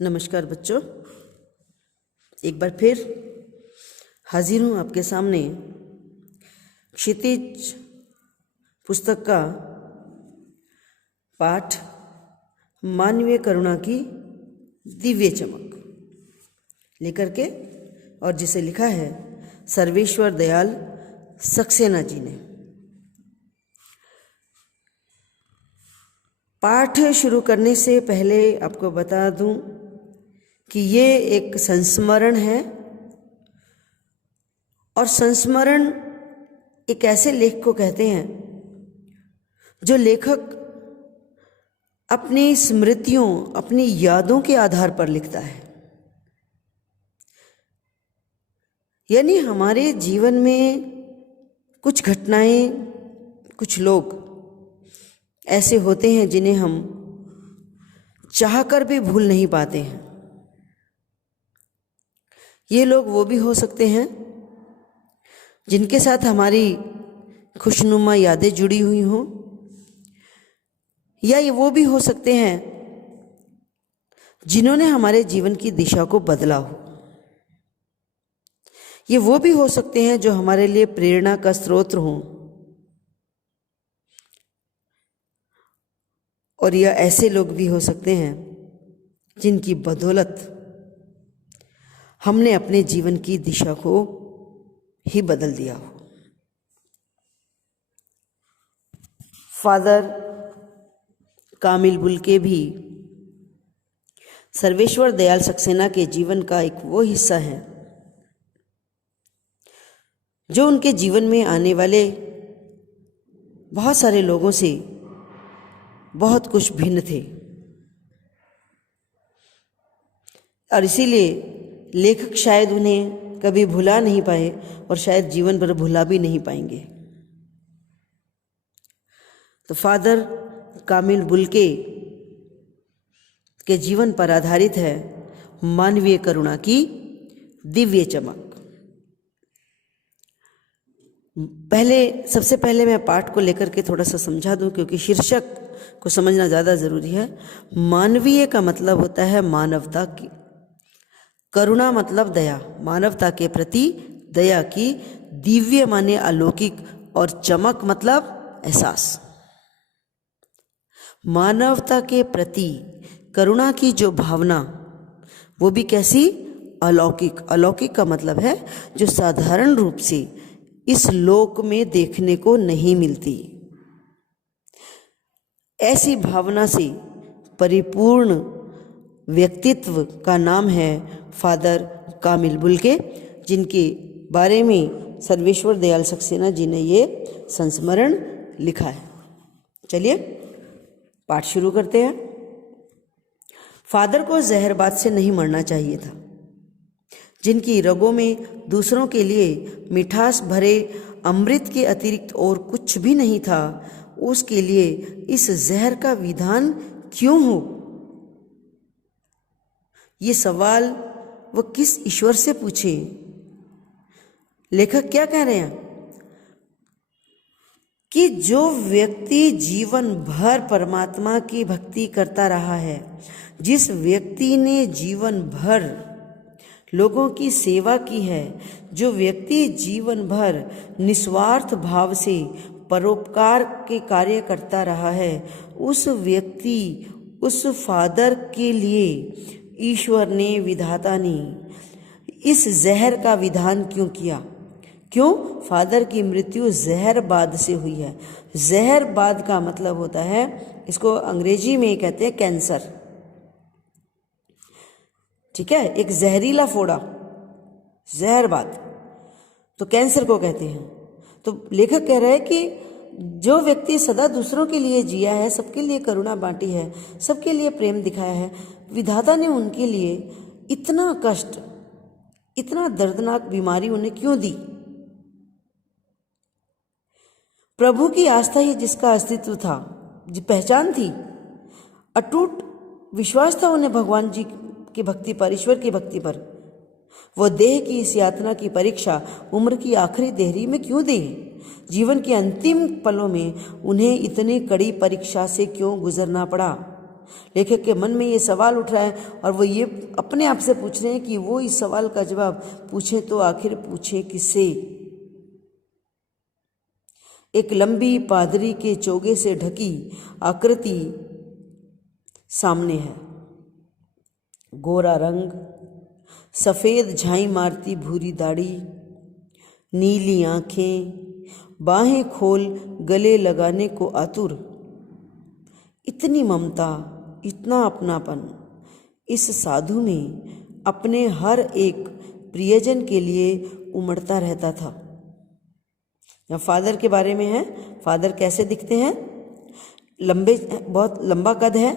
नमस्कार बच्चों, एक बार फिर हाजिर हूँ आपके सामने क्षितिज पुस्तक का पाठ मानवीय करुणा की दिव्य चमक लेकर के, और जिसे लिखा है सर्वेश्वर दयाल सक्सेना जी ने। पाठ शुरू करने से पहले आपको बता दूं कि ये एक संस्मरण है, और संस्मरण एक ऐसे लेख को कहते हैं जो लेखक अपनी स्मृतियों, अपनी यादों के आधार पर लिखता है। यानी हमारे जीवन में कुछ घटनाएं, कुछ लोग ऐसे होते हैं जिन्हें हम चाहकर भी भूल नहीं पाते हैं। ये लोग वो भी हो सकते हैं जिनके साथ हमारी खुशनुमा यादें जुड़ी हुई हों, या ये वो भी हो सकते हैं जिन्होंने हमारे जीवन की दिशा को बदला हो। ये वो भी हो सकते हैं जो हमारे लिए प्रेरणा का स्रोत हों, और यह ऐसे लोग भी हो सकते हैं जिनकी बदौलत हमने अपने जीवन की दिशा को ही बदल दिया हो। फादर कामिल बुल्के भी सर्वेश्वर दयाल सक्सेना के जीवन का एक वो हिस्सा है जो उनके जीवन में आने वाले बहुत सारे लोगों से बहुत कुछ भिन्न थे, और इसीलिए लेखक शायद उन्हें कभी भुला नहीं पाए और शायद जीवन भर भुला भी नहीं पाएंगे। तो फादर कामिल बुल्के के जीवन पर आधारित है मानवीय करुणा की दिव्य चमक। सबसे पहले मैं पाठ को लेकर के थोड़ा सा समझा दूं, क्योंकि शीर्षक को समझना ज़्यादा ज़रूरी है। मानवीय का मतलब होता है मानवता की, करुणा मतलब दया, मानवता के प्रति दया की, दिव्य माने अलौकिक, और चमक मतलब एहसास। मानवता के प्रति करुणा की जो भावना, वो भी कैसी? अलौकिक। अलौकिक का मतलब है जो साधारण रूप से इस लोक में देखने को नहीं मिलती। ऐसी भावना से परिपूर्ण व्यक्तित्व का नाम है फादर कामिल बुल्के, जिनके बारे में सर्वेश्वर दयाल सक्सेना जी ने ये संस्मरण लिखा है। चलिए पाठ शुरू करते हैं। फादर को जहरबाद से नहीं मरना चाहिए था। जिनकी रगों में दूसरों के लिए मिठास भरे अमृत के अतिरिक्त और कुछ भी नहीं था, उसके लिए इस जहर का विधान क्यों हो? ये सवाल वो किस ईश्वर से पूछे? लेखक क्या कह रहे हैं कि जो व्यक्ति जीवन भर परमात्मा की भक्ति करता रहा है, जिस व्यक्ति ने जीवन भर लोगों की सेवा की है, जो व्यक्ति जीवन भर निस्वार्थ भाव से परोपकार के कार्य करता रहा है, उस व्यक्ति, उस फादर के लिए ईश्वर ने, विधाता ने इस जहर का विधान क्यों किया? क्यों? फादर की मृत्यु जहरबाद से हुई है। जहरबाद का मतलब होता है, इसको अंग्रेजी में कहते हैं कैंसर। ठीक है, एक जहरीला फोड़ा, जहरबाद, तो कैंसर को कहते हैं। तो लेखक कह रहे हैं कि जो व्यक्ति सदा दूसरों के लिए जिया है, सबके लिए करुणा बांटी है, सबके लिए प्रेम दिखाया है, विधाता ने उनके लिए इतना कष्ट, इतना दर्दनाक बीमारी उन्हें क्यों दी? प्रभु की आस्था ही जिसका अस्तित्व था, जो पहचान थी, अटूट विश्वास था उन्हें भगवान जी की भक्ति पर, ईश्वर की भक्ति पर, वो देह की इस यातना की परीक्षा उम्र की आखिरी देहरी में क्यों दे? जीवन के अंतिम पलों में उन्हें इतनी कड़ी परीक्षा से क्यों गुजरना पड़ा? लेखक के मन में ये सवाल उठ रहा है और वो ये अपने आप से पूछ रहे हैं कि वो इस सवाल का जवाब पूछें तो आखिर पूछें किससे। एक लंबी पादरी के चोगे से ढकी आकृति सामने है। गोरा रंग, सफ़ेद झाई मारती भूरी दाढ़ी, नीली आंखें, बाहें खोल गले लगाने को आतुर। इतनी ममता, इतना अपनापन इस साधु में अपने हर एक प्रियजन के लिए उमड़ता रहता था। यहाँ फादर के बारे में है। फादर कैसे दिखते हैं? लंबे, बहुत लंबा कद है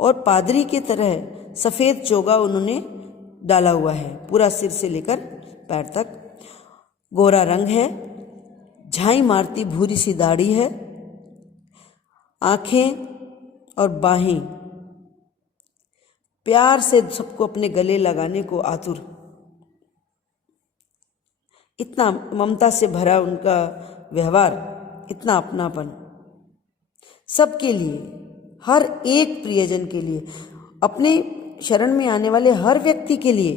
और पादरी की तरह सफ़ेद चोगा उन्होंने डाला हुआ है, पूरा सिर से लेकर पैर तक। गोरा रंग है, झाई मारती भूरी सी दाढ़ी है, आँखें और बाहें प्यार से सबको अपने गले लगाने को आतुर। इतना ममता से भरा उनका व्यवहार, इतना अपनापन सबके लिए, हर एक प्रियजन के लिए, अपने शरण में आने वाले हर व्यक्ति के लिए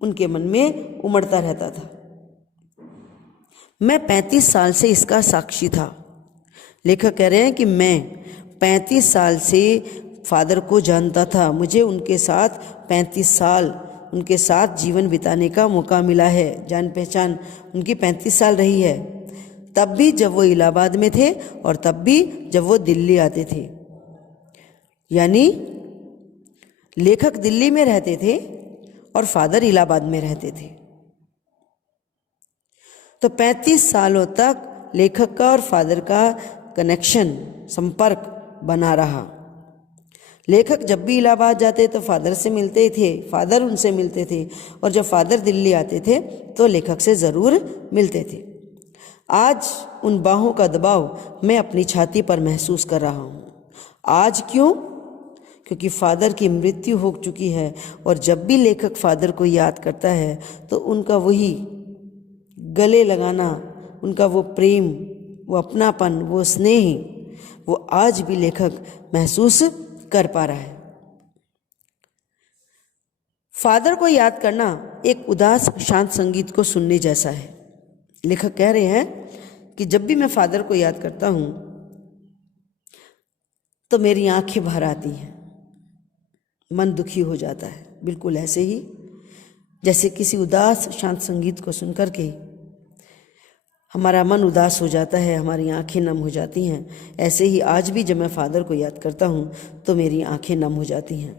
उनके मन में उमड़ता रहता था। मैं 35 साल से इसका साक्षी था। लेखक कह रहे हैं कि मैं 35 साल से फादर को जानता था। मुझे उनके साथ 35 साल उनके साथ जीवन बिताने का मौका मिला है। जान पहचान उनकी 35 साल रही है, तब भी जब वो इलाहाबाद में थे और तब भी जब वो दिल्ली आते थे। यानी लेखक दिल्ली में रहते थे और फादर इलाहाबाद में रहते थे। तो 35 सालों तक लेखक का और फादर का कनेक्शन, संपर्क बना रहा। लेखक जब भी इलाहाबाद जाते तो फादर से मिलते थे, फादर उनसे मिलते थे, और जब फादर दिल्ली आते थे तो लेखक से ज़रूर मिलते थे। आज उन बाहों का दबाव मैं अपनी छाती पर महसूस कर रहा हूँ। आज क्यों? क्योंकि फादर की मृत्यु हो चुकी है और जब भी लेखक फादर को याद करता है तो उनका वही गले लगाना, उनका वो प्रेम, वो अपनापन, वो स्नेह, वो आज भी लेखक महसूस कर पा रहा है। फादर को याद करना एक उदास शांत संगीत को सुनने जैसा है। लेखक कह रहे हैं कि जब भी मैं फादर को याद करता हूँ तो मेरी आंखें भर आती हैं, मन दुखी हो जाता है। बिल्कुल ऐसे ही जैसे किसी उदास शांत संगीत को सुनकर के हमारा मन उदास हो जाता है, हमारी आंखें नम हो जाती हैं, ऐसे ही आज भी जब मैं फादर को याद करता हूँ तो मेरी आंखें नम हो जाती हैं।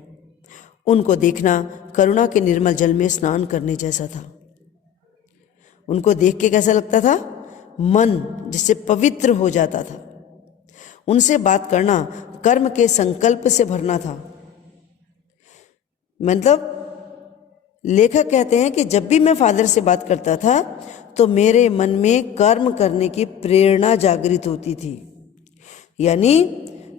उनको देखना करुणा के निर्मल जल में स्नान करने जैसा था। उनको देख के कैसा लगता था? मन जिससे पवित्र हो जाता था। उनसे बात करना कर्म के संकल्प से भरना था। मतलब लेखक कहते हैं कि जब भी मैं फादर से बात करता था तो मेरे मन में कर्म करने की प्रेरणा जागृत होती थी। यानी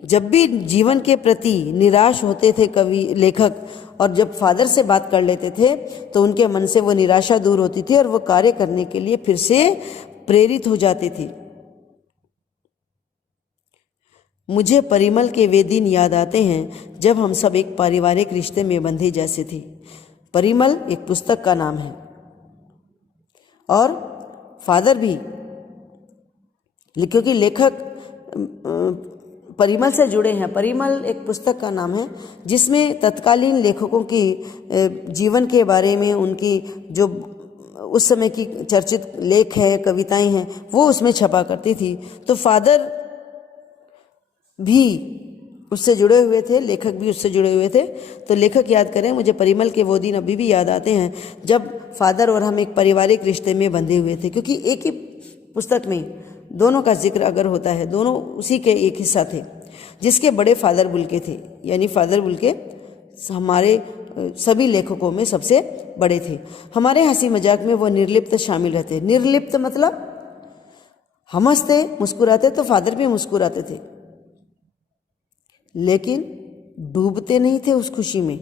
जब भी जीवन के प्रति निराश होते थे कवि लेखक, और जब फादर से बात कर लेते थे तो उनके मन से वो निराशा दूर होती थी और वो कार्य करने के लिए फिर से प्रेरित हो जाते थे। मुझे परिमल के वे दिन याद आते हैं जब हम सब एक पारिवारिक रिश्ते में बंधे जैसे थे। परिमल एक पुस्तक का नाम है और फादर भी, क्योंकि लेखक परिमल से जुड़े हैं। परिमल एक पुस्तक का नाम है जिसमें तत्कालीन लेखकों की जीवन के बारे में, उनकी जो उस समय की चर्चित लेख है, कविताएं हैं, वो उसमें छपा करती थी। तो फादर भी उससे जुड़े हुए थे, लेखक भी उससे जुड़े हुए थे। तो लेखक याद करें, मुझे परिमल के वो दिन अभी भी याद आते हैं जब फादर और हम एक पारिवारिक रिश्ते में बंधे हुए थे। क्योंकि एक ही पुस्तक में दोनों का जिक्र अगर होता है, दोनों उसी के एक हिस्सा थे। जिसके बड़े फादर बुल्के थे, यानी फादर बुल्के हमारे सभी लेखकों में सबसे बड़े थे। हमारे हंसी मजाक में वो निर्लिप्त शामिल रहते। निर्लिप्त मतलब हम हंसते मुस्कुराते तो फादर भी मुस्कुराते थे, लेकिन डूबते नहीं थे उस खुशी में।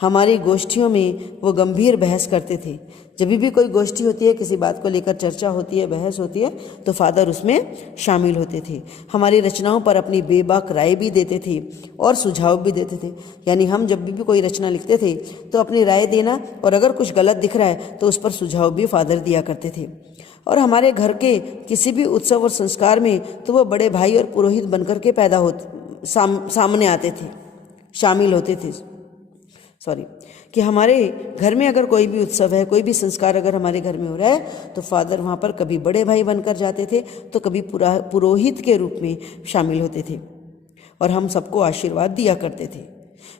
हमारी गोष्ठियों में वो गंभीर बहस करते थे। जब भी कोई गोष्ठी होती है, किसी बात को लेकर चर्चा होती है, बहस होती है, तो फादर उसमें शामिल होते थे। हमारी रचनाओं पर अपनी बेबाक राय भी देते थे और सुझाव भी देते थे। यानी हम जब भी कोई रचना लिखते थे तो अपनी राय देना, और अगर कुछ गलत दिख रहा है तो उस पर सुझाव भी फादर दिया करते थे। और हमारे घर के किसी भी उत्सव और संस्कार में तो वो बड़े भाई और पुरोहित बनकर के पैदा होते सामने आते थे, शामिल होते थे। कि हमारे घर में अगर कोई भी उत्सव है, कोई भी संस्कार अगर हमारे घर में हो रहा है, तो फादर वहाँ पर कभी बड़े भाई बनकर जाते थे तो कभी पुरोहित के रूप में शामिल होते थे, और हम सबको आशीर्वाद दिया करते थे।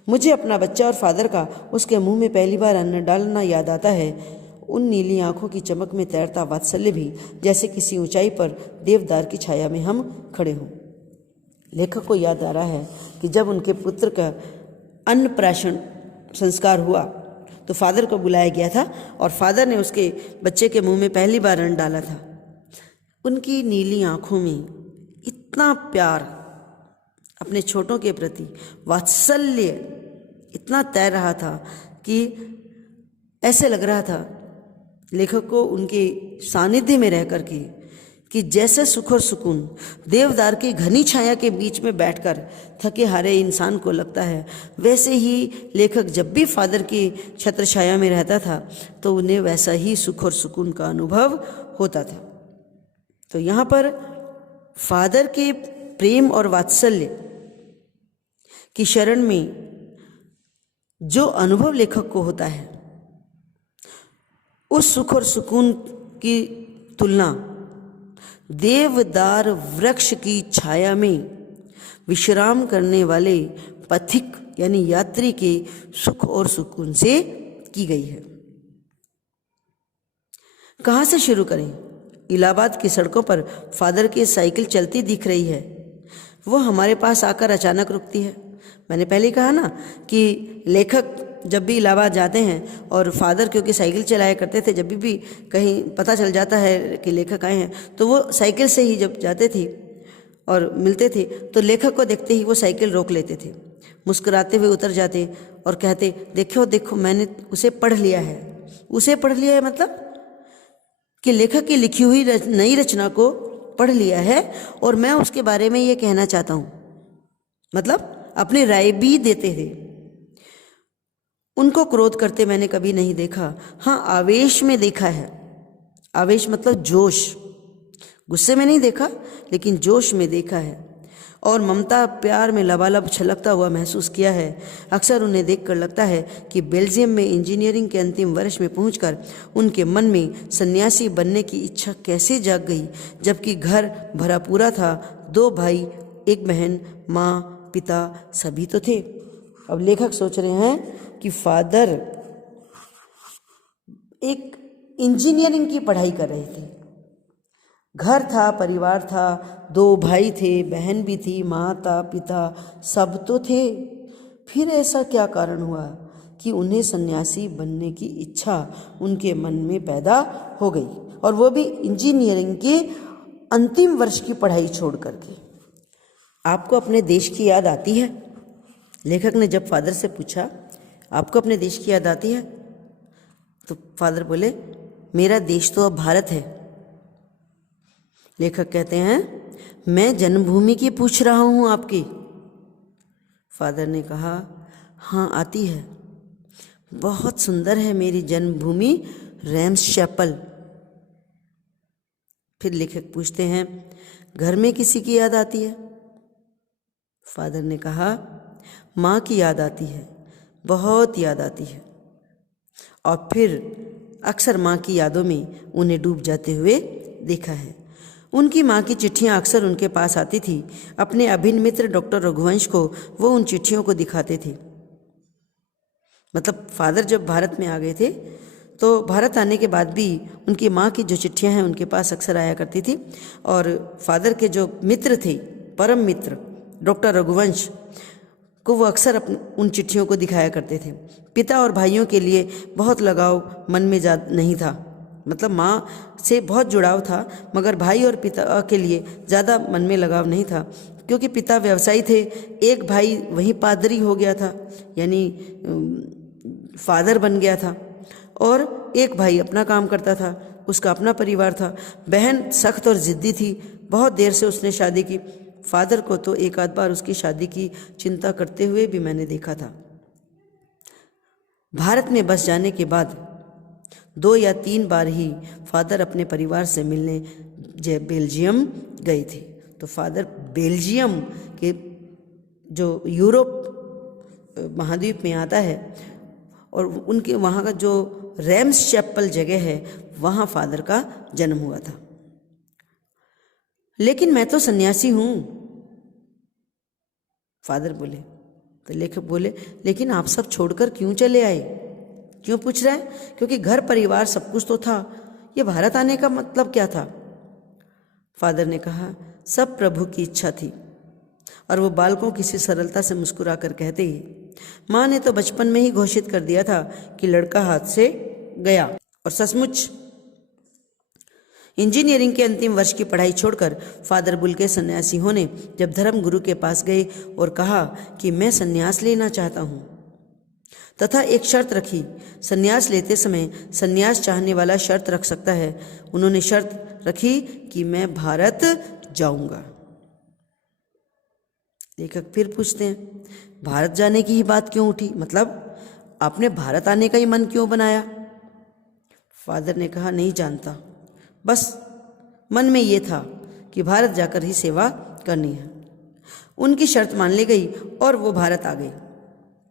मुझे अपना बच्चा और फादर का उसके मुंह में पहली बार अन्न डालना याद आता है। उन नीली आंखों की चमक में तैरता वात्सल्य भी, जैसे किसी ऊंचाई पर देवदार की छाया में हम खड़े हों। लेखक को याद आ रहा है कि जब उनके पुत्र का अन्नप्राशन संस्कार हुआ तो फादर को बुलाया गया था, और फादर ने उसके बच्चे के मुंह में पहली बार अन्न डाला था। उनकी नीली आंखों में इतना प्यार, अपने छोटों के प्रति वात्सल्य इतना तैर रहा था कि ऐसे लग रहा था लेखक को उनके सानिध्य में रह करके कि जैसे सुख और सुकून देवदार की घनी छाया के बीच में बैठकर थके हारे इंसान को लगता है, वैसे ही लेखक जब भी फादर की छत्र छाया में रहता था तो उन्हें वैसा ही सुख और सुकून का अनुभव होता था। तो यहाँ पर फादर के प्रेम और वात्सल्य की शरण में जो अनुभव लेखक को होता है, उस सुख और सुकून की तुलना देवदार वृक्ष की छाया में विश्राम करने वाले पथिक यानी यात्री के सुख और सुकून से की गई है। कहाँ से शुरू करें? इलाहाबाद की सड़कों पर फादर की साइकिल चलती दिख रही है। वो हमारे पास आकर अचानक रुकती है। मैंने पहले कहा ना कि लेखक जब भी इलाहाबाद जाते हैं, और फादर क्योंकि साइकिल चलाया करते थे, जब भी कहीं पता चल जाता है कि लेखक आए हैं तो वो साइकिल से ही जब जाते थे और मिलते थे तो लेखक को देखते ही वो साइकिल रोक लेते थे, मुस्कुराते हुए उतर जाते और कहते, देखो देखो मैंने उसे पढ़ लिया है। उसे पढ़ लिया है मतलब कि लेखक की लिखी हुई नई रचना को पढ़ लिया है और मैं उसके बारे में ये कहना चाहता हूँ, मतलब अपनी राय भी देते थे। उनको क्रोध करते मैंने कभी नहीं देखा, हाँ आवेश में देखा है। आवेश मतलब जोश, गुस्से में नहीं देखा लेकिन जोश में देखा है। और ममता प्यार में लबालब छलकता हुआ महसूस किया है। अक्सर उन्हें देखकर लगता है कि बेल्जियम में इंजीनियरिंग के अंतिम वर्ष में पहुंचकर उनके मन में सन्यासी बनने की इच्छा कैसे जाग गई, जबकि घर भरा पूरा था, 2 भाई 1 बहन, माँ पिता सभी तो थे। अब लेखक सोच रहे हैं कि फादर एक इंजीनियरिंग की पढ़ाई कर रहे थे, घर था, परिवार था, 2 भाई थे, बहन भी थी, माता पिता सब तो थे। फिर ऐसा क्या कारण हुआ कि उन्हें सन्यासी बनने की इच्छा उनके मन में पैदा हो गई, और वो भी इंजीनियरिंग के अंतिम वर्ष की पढ़ाई छोड़ करके। आपको अपने देश की याद आती है? लेखक ने जब फादर से पूछा, आपको अपने देश की याद आती है? तो फादर बोले, मेरा देश तो अब भारत है। लेखक कहते हैं, मैं जन्मभूमि की पूछ रहा हूँ आपकी। फादर ने कहा, हाँ आती है, बहुत सुंदर है मेरी जन्मभूमि रैम्सचैपल। फिर लेखक पूछते हैं, घर में किसी की याद आती है? फादर ने कहा, माँ की याद आती है, बहुत याद आती है। और फिर अक्सर माँ की यादों में उन्हें डूब जाते हुए देखा है। उनकी माँ की चिट्ठियाँ अक्सर उनके पास आती थी। अपने अभिन्न मित्र डॉक्टर रघुवंश को वो उन चिट्ठियों को दिखाते थे। मतलब फादर जब भारत में आ गए थे तो भारत आने के बाद भी उनकी माँ की जो चिट्ठियाँ हैं उनके पास अक्सर आया करती थी, और फादर के जो मित्र थे, परम मित्र डॉक्टर रघुवंश को वो अक्सर उन चिट्ठियों को दिखाया करते थे। पिता और भाइयों के लिए बहुत लगाव मन में नहीं था, मतलब माँ से बहुत जुड़ाव था, मगर भाई और पिता के लिए ज़्यादा मन में लगाव नहीं था, क्योंकि पिता व्यवसायी थे। एक भाई वहीं पादरी हो गया था, यानी फादर बन गया था और एक भाई अपना काम करता था, उसका अपना परिवार था। बहन सख्त और ज़िद्दी थी, बहुत देर से उसने शादी की। फादर को तो एक आध बार उसकी शादी की चिंता करते हुए भी मैंने देखा था। भारत में बस जाने के बाद 2 या 3 बार ही फादर अपने परिवार से मिलने बेल्जियम गए थे। तो फादर बेल्जियम के जो यूरोप महाद्वीप में आता है और उनके वहाँ का जो रैम्स चैपल जगह है, वहाँ फादर का जन्म हुआ था। लेकिन मैं तो सन्यासी हूँ, फादर बोले। तो लेखक बोले, लेकिन आप सब छोड़कर क्यों चले आए? क्यों पूछ रहा है? क्योंकि घर परिवार सब कुछ तो था, ये भारत आने का मतलब क्या था? फादर ने कहा, सब प्रभु की इच्छा थी। और वो बालकों किसी सरलता से मुस्कुरा कर कहते ही, माँ ने तो बचपन में ही घोषित कर दिया था कि लड़का हाथ से गया। और सचमुच इंजीनियरिंग के अंतिम वर्ष की पढ़ाई छोड़कर फादर बुल्के सन्यासी होने जब धर्म गुरु के पास गए और कहा कि मैं सन्यास लेना चाहता हूँ, तथा एक शर्त रखी। सन्यास लेते समय सन्यास चाहने वाला शर्त रख सकता है। उन्होंने शर्त रखी कि मैं भारत जाऊंगा। लेखक फिर पूछते हैं, भारत जाने की ही बात क्यों उठी? मतलब आपने भारत आने का ही मन क्यों बनाया? फादर ने कहा, नहीं जानता, बस मन में ये था कि भारत जाकर ही सेवा करनी है। उनकी शर्त मान ली गई और वो भारत आ गए।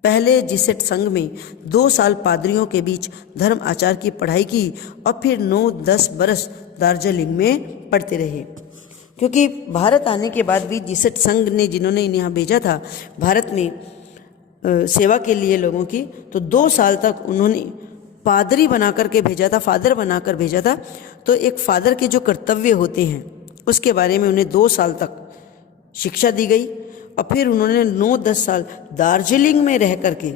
पहले जिसेट संघ में 2 साल पादरियों के बीच धर्म आचार की पढ़ाई की और फिर 9-10 बरस दार्जिलिंग में पढ़ते रहे। क्योंकि भारत आने के बाद भी जिसेट संघ ने जिन्होंने इन्हें यहाँ भेजा था भारत में सेवा के लिए लोगों की, तो 2 साल तक उन्होंने पादरी बनाकर के भेजा था, फादर बनाकर भेजा था। तो एक फादर के जो कर्तव्य होते हैं उसके बारे में उन्हें 2 साल तक शिक्षा दी गई और फिर उन्होंने 9-10 साल दार्जिलिंग में रह करके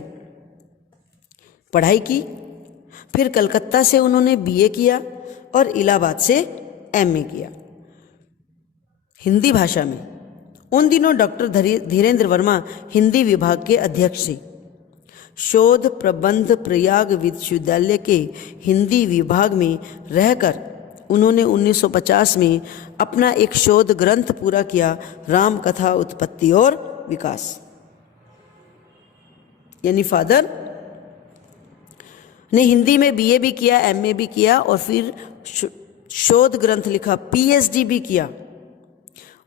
पढ़ाई की। फिर कलकत्ता से उन्होंने बीए किया और इलाहाबाद से एमए किया हिंदी भाषा में। उन दिनों डॉक्टर धीरेन्द्र वर्मा हिंदी विभाग के अध्यक्ष थे। शोध प्रबंध प्रयाग विश्वविद्यालय के हिंदी विभाग में रहकर उन्होंने 1950 में अपना एक शोध ग्रंथ पूरा किया, राम कथा उत्पत्ति और विकास। यानी फादर ने हिंदी में बीए भी किया, एमए भी किया और फिर शोध ग्रंथ लिखा, पीएचडी भी किया।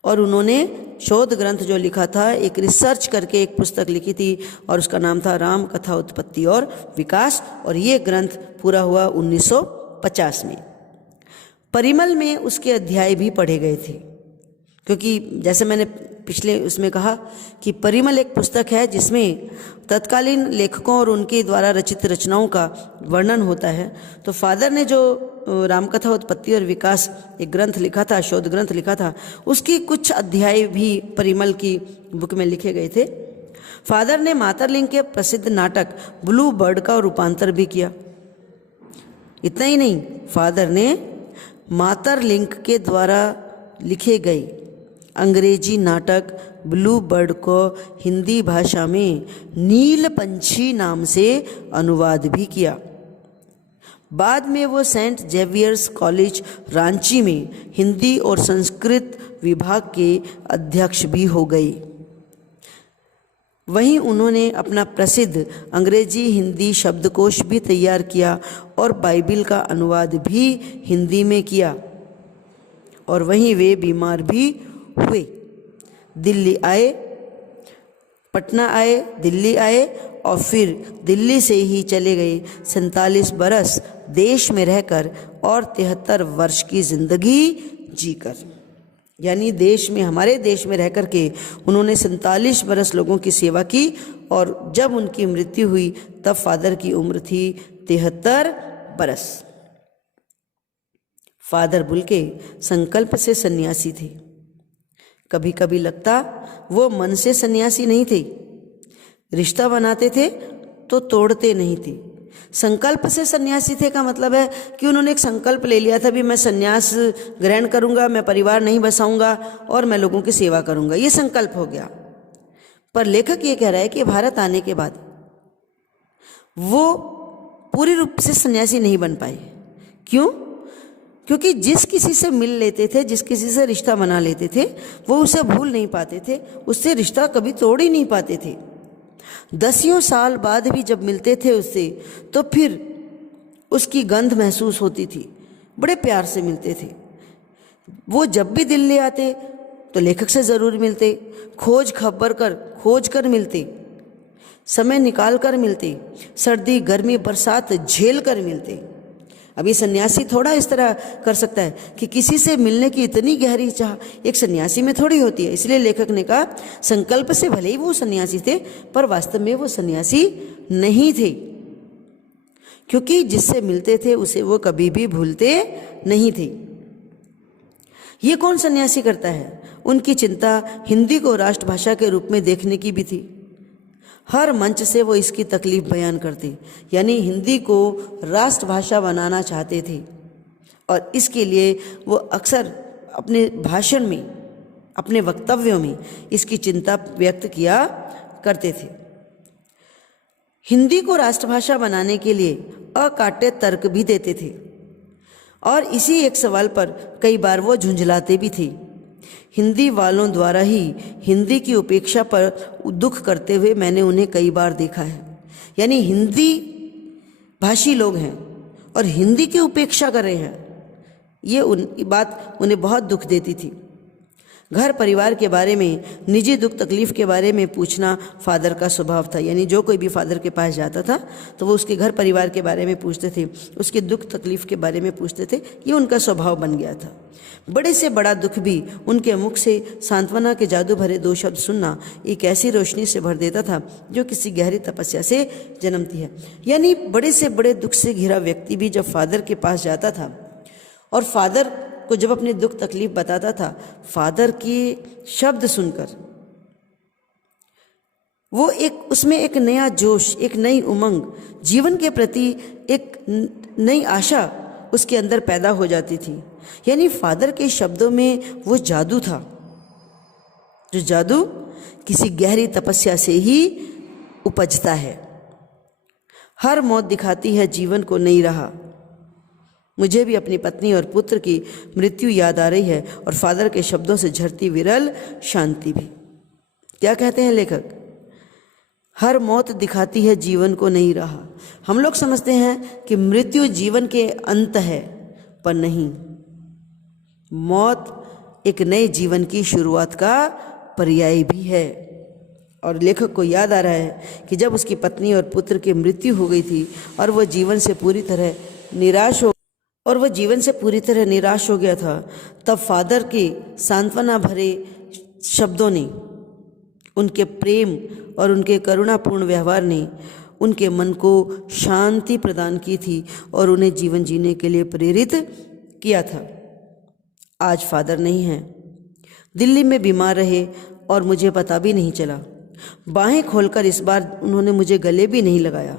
और उन्होंने शोध ग्रंथ जो लिखा था, एक रिसर्च करके एक पुस्तक लिखी थी और उसका नाम था राम कथा उत्पत्ति और विकास। और ये ग्रंथ पूरा हुआ 1950 में। परिमल में उसके अध्याय भी पढ़े गए थे, क्योंकि जैसे मैंने पिछले उसमें कहा कि परिमल एक पुस्तक है जिसमें तत्कालीन लेखकों और उनके द्वारा रचित रचनाओं का वर्णन होता है। तो फादर ने जो रामकथा उत्पत्ति और विकास एक ग्रंथ लिखा था, शोध ग्रंथ लिखा था, उसकी कुछ अध्याय भी परिमल की बुक में लिखे गए थे। फादर ने मातरलिंग के प्रसिद्ध नाटक ब्लू बर्ड का रूपांतर भी किया। इतना ही नहीं, फादर ने मातरलिंग के द्वारा लिखे गए अंग्रेजी नाटक ब्लू बर्ड को हिंदी भाषा में नील पंछी नाम से अनुवाद भी किया। बाद में वो सेंट जेवियर्स कॉलेज रांची में हिंदी और संस्कृत विभाग के अध्यक्ष भी हो गए। वहीं उन्होंने अपना प्रसिद्ध अंग्रेजी हिंदी शब्दकोश भी तैयार किया और बाइबिल का अनुवाद भी हिंदी में किया। और वहीं वे बीमार भी हुए। दिल्ली आए, पटना आए, दिल्ली आए और फिर दिल्ली से ही चले गए 47 बरस देश में रहकर और 73 वर्ष की जिंदगी जीकर। यानी देश में, हमारे देश में रह कर के उन्होंने 47 बरस लोगों की सेवा की। और जब उनकी मृत्यु हुई तब फादर की उम्र थी 73 बरस। फादर बुल्के संकल्प से सन्यासी थे। कभी कभी लगता वो मन से सन्यासी नहीं थे, रिश्ता बनाते थे तो तोड़ते नहीं थे। संकल्प से सन्यासी थे का मतलब है कि उन्होंने एक संकल्प ले लिया था, भी मैं सन्यास ग्रहण करूंगा, मैं परिवार नहीं बसाऊंगा और मैं लोगों की सेवा करूंगा, ये संकल्प हो गया। पर लेखक ये कह रहा है कि भारत आने के बाद वो पूरी रूप से सन्यासी नहीं बन पाए। क्यों? क्योंकि जिस किसी से मिल लेते थे, जिस किसी से रिश्ता बना लेते थे, वो उसे भूल नहीं पाते थे, उससे रिश्ता कभी तोड़ ही नहीं पाते थे। 10 साल बाद भी जब मिलते थे उससे, तो फिर उसकी गंध महसूस होती थी। बड़े प्यार से मिलते थे। वो जब भी दिल्ली आते तो लेखक से ज़रूर मिलते, खोज कर मिलते, समय निकाल कर मिलते, सर्दी गर्मी बरसात झेल कर मिलते। अभी सन्यासी थोड़ा इस तरह कर सकता है कि किसी से मिलने की इतनी गहरी चाह एक सन्यासी में थोड़ी होती है। इसलिए लेखक ने कहा, संकल्प से भले ही वो सन्यासी थे, पर वास्तव में वो सन्यासी नहीं थे, क्योंकि जिससे मिलते थे उसे वो कभी भी भूलते नहीं थे। ये कौन सन्यासी करता है? उनकी चिंता हिंदी को राष्ट्रभाषा के रूप में देखने की भी थी। हर मंच से वो इसकी तकलीफ बयान करते, यानी हिंदी को राष्ट्रभाषा बनाना चाहते थे, और इसके लिए वो अक्सर अपने भाषण में, अपने वक्तव्यों में इसकी चिंता व्यक्त किया करते थे। हिंदी को राष्ट्रभाषा बनाने के लिए अकाट्य तर्क भी देते थे, और इसी एक सवाल पर कई बार वो झुंझलाते भी थे। हिंदी वालों द्वारा ही हिंदी की उपेक्षा पर दुख करते हुए मैंने उन्हें कई बार देखा है। यानी हिंदी भाषी लोग हैं और हिंदी की उपेक्षा कर रहे हैं, ये बात उन्हें बहुत दुख देती थी। घर परिवार के बारे में, निजी दुख तकलीफ के बारे में पूछना फादर का स्वभाव था। यानी जो कोई भी फादर के पास जाता था तो वो उसके घर परिवार के बारे में पूछते थे, उसके दुख तकलीफ के बारे में पूछते थे। ये उनका स्वभाव बन गया था। बड़े से बड़ा दुख भी उनके मुख से सांत्वना के जादू भरे 2 शब्द सुनना एक ऐसी रोशनी से भर देता था जो किसी गहरी तपस्या से जन्मती है। यानी बड़े से बड़े दुख से घिरा व्यक्ति भी जब फादर के पास जाता था और फादर को जब अपने दुख तकलीफ बताता था, फादर के शब्द सुनकर वो उसमें एक नया जोश, एक नई उमंग, जीवन के प्रति एक नई आशा उसके अंदर पैदा हो जाती थी। यानी फादर के शब्दों में वो जादू था, जो जादू किसी गहरी तपस्या से ही उपजता है। हर मौत दिखाती है जीवन को नहीं रहा। मुझे भी अपनी पत्नी और पुत्र की मृत्यु याद आ रही है, और फादर के शब्दों से झरती विरल शांति भी। क्या कहते हैं लेखक? हर मौत दिखाती है जीवन को नहीं रहा। हम लोग समझते हैं कि मृत्यु जीवन के अंत है, पर नहीं, मौत एक नए जीवन की शुरुआत का पर्याय भी है। और लेखक को याद आ रहा है कि जब उसकी पत्नी और पुत्र की मृत्यु हो गई थी और वह जीवन से पूरी तरह निराश हो गया था, तब फादर के सांत्वना भरे शब्दों ने, उनके प्रेम और उनके करुणापूर्ण व्यवहार ने उनके मन को शांति प्रदान की थी और उन्हें जीवन जीने के लिए प्रेरित किया था। आज फादर नहीं हैं, दिल्ली में बीमार रहे और मुझे पता भी नहीं चला। बाहें खोलकर इस बार उन्होंने मुझे गले भी नहीं लगाया।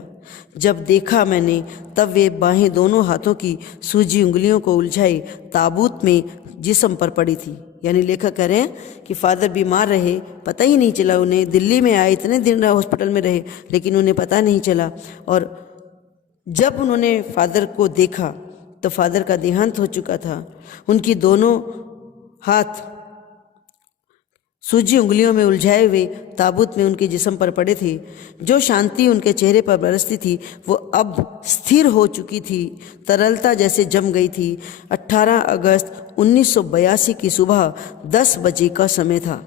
जब देखा मैंने, तब वे बाहें दोनों हाथों की सूजी उंगलियों को उलझाई ताबूत में जिस्म पर पड़ी थी। यानी लेखक कह रहे हैं कि फादर बीमार रहे, पता ही नहीं चला उन्हें। दिल्ली में आए, इतने दिन हॉस्पिटल में रहे, लेकिन उन्हें पता नहीं चला। और जब उन्होंने फादर को देखा तो फादर का देहांत हो चुका था। उनकी दोनों हाथ सूजी उंगलियों में उलझाए हुए ताबूत में उनके जिस्म पर पड़े थे। जो शांति उनके चेहरे पर बरसती थी वो अब स्थिर हो चुकी थी, तरलता जैसे जम गई थी। 18 अगस्त 1982 की सुबह 10 बजे का समय था।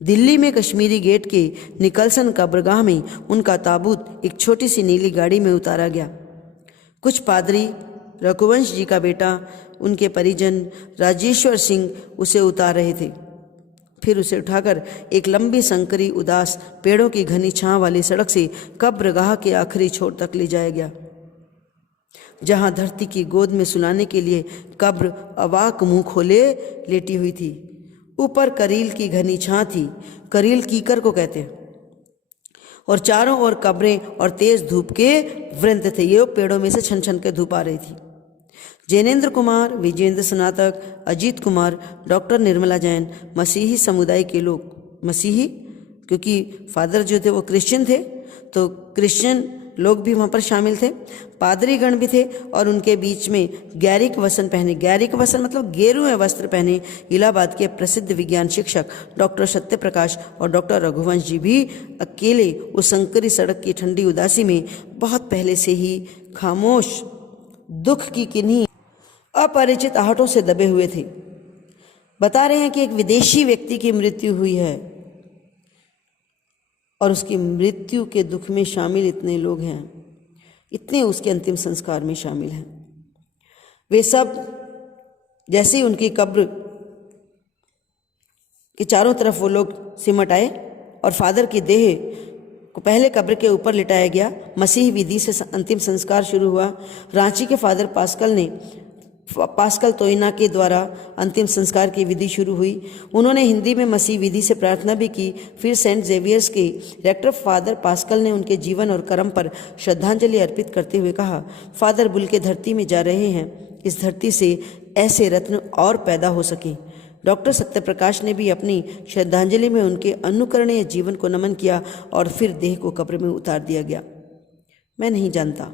दिल्ली में कश्मीरी गेट के निकलसन कब्रगाह में उनका ताबूत एक छोटी सी नीली गाड़ी में उतारा गया। कुछ पादरी, रघुवंश जी का बेटा, उनके परिजन, राजेश्वर सिंह उसे उतार रहे थे। फिर उसे उठाकर एक लंबी संकरी उदास पेड़ों की घनी छांव वाली सड़क से कब्रगाह के आखिरी छोर तक ले जाया गया, जहां धरती की गोद में सुलाने के लिए कब्र अवाक मुंह खोले लेटी हुई थी। ऊपर करील की घनी छां थी, करील कीकर को कहते हैं, और चारों ओर कब्रें और तेज धूप के वृंत थे। ये पेड़ों में से छन छन के धूप आ रही थी। जैनेन्द्र कुमार, विजेंद्र स्नातक, अजीत कुमार, डॉक्टर निर्मला जैन, मसीही समुदाय के लोग, मसीही क्योंकि फादर जो थे वो क्रिश्चियन थे, तो क्रिश्चियन लोग भी वहाँ पर शामिल थे, पादरीगण भी थे, और उनके बीच में गैरिक वसन पहने, गैरिक वसन मतलब गेरुए वस्त्र पहने इलाहाबाद के प्रसिद्ध विज्ञान शिक्षक डॉक्टर सत्यप्रकाश और डॉक्टर रघुवंश जी भी अकेले उस संकरी सड़क की ठंडी उदासी में बहुत पहले से ही खामोश दुख की किन्हीं अपरिचित आहटों से दबे हुए थे। बता रहे हैं कि एक विदेशी व्यक्ति की मृत्यु हुई है और उसकी मृत्यु के दुख में शामिल इतने लोग हैं, इतने उसके अंतिम संस्कार में शामिल हैं। वे सब जैसे ही उनकी कब्र के चारों तरफ वो लोग सिमट आए और फादर की देह को पहले कब्र के ऊपर लिटाया गया। मसीह विधि से अंतिम संस्कार शुरू हुआ। रांची के फादर पास्कल तोइना के द्वारा अंतिम संस्कार की विधि शुरू हुई। उन्होंने हिंदी में मसीह विधि से प्रार्थना भी की। फिर सेंट जेवियर्स के रेक्टर फादर पास्कल ने उनके जीवन और कर्म पर श्रद्धांजलि अर्पित करते हुए कहा, फादर बुल के धरती में जा रहे हैं, इस धरती से ऐसे रत्न और पैदा हो सके। डॉक्टर सत्यप्रकाश ने भी अपनी श्रद्धांजलि में उनके अनुकरणीय जीवन को नमन किया और फिर देह को कब्र में उतार दिया गया। मैं नहीं जानता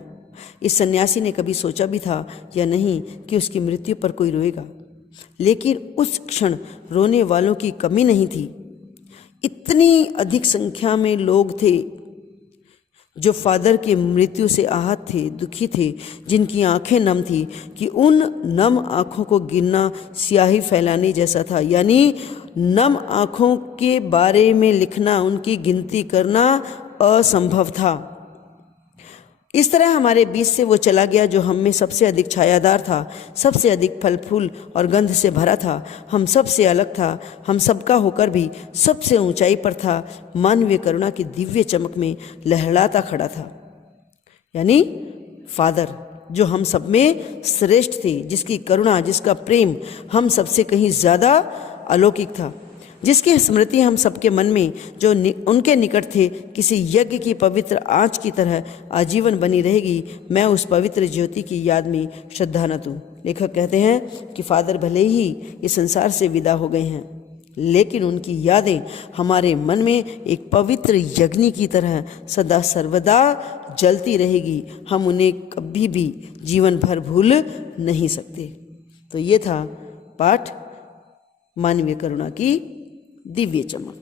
इस सन्यासी ने कभी सोचा भी था या नहीं कि उसकी मृत्यु पर कोई रोएगा, लेकिन उस क्षण रोने वालों की कमी नहीं थी। इतनी अधिक संख्या में लोग थे जो फादर की मृत्यु से आहत थे, दुखी थे, जिनकी आंखें नम थी कि उन नम आंखों को गिनना स्याही फैलाने जैसा था। यानी नम आंखों के बारे में लिखना, उनकी गिनती करना असंभव था। इस तरह हमारे बीच से वो चला गया जो हम में सबसे अधिक छायादार था, सबसे अधिक फल फूल और गंध से भरा था। हम सबसे अलग था, हम सबका होकर भी सबसे ऊंचाई पर था, मानवीय करुणा की दिव्य चमक में लहराता खड़ा था। यानी फादर जो हम सब में श्रेष्ठ थे, जिसकी करुणा, जिसका प्रेम हम सबसे कहीं ज़्यादा अलौकिक था, जिसकी स्मृति हम सबके मन में जो उनके निकट थे किसी यज्ञ की पवित्र आँच की तरह आजीवन बनी रहेगी। मैं उस पवित्र ज्योति की याद में श्रद्धा न दूँ। लेखक कहते हैं कि फादर भले ही इस संसार से विदा हो गए हैं, लेकिन उनकी यादें हमारे मन में एक पवित्र यज्ञ की तरह सदा सर्वदा जलती रहेगी। हम उन्हें कभी भी जीवन भर भूल नहीं सकते। तो ये था पाठ मानवीय करुणा की दिव्य चमक।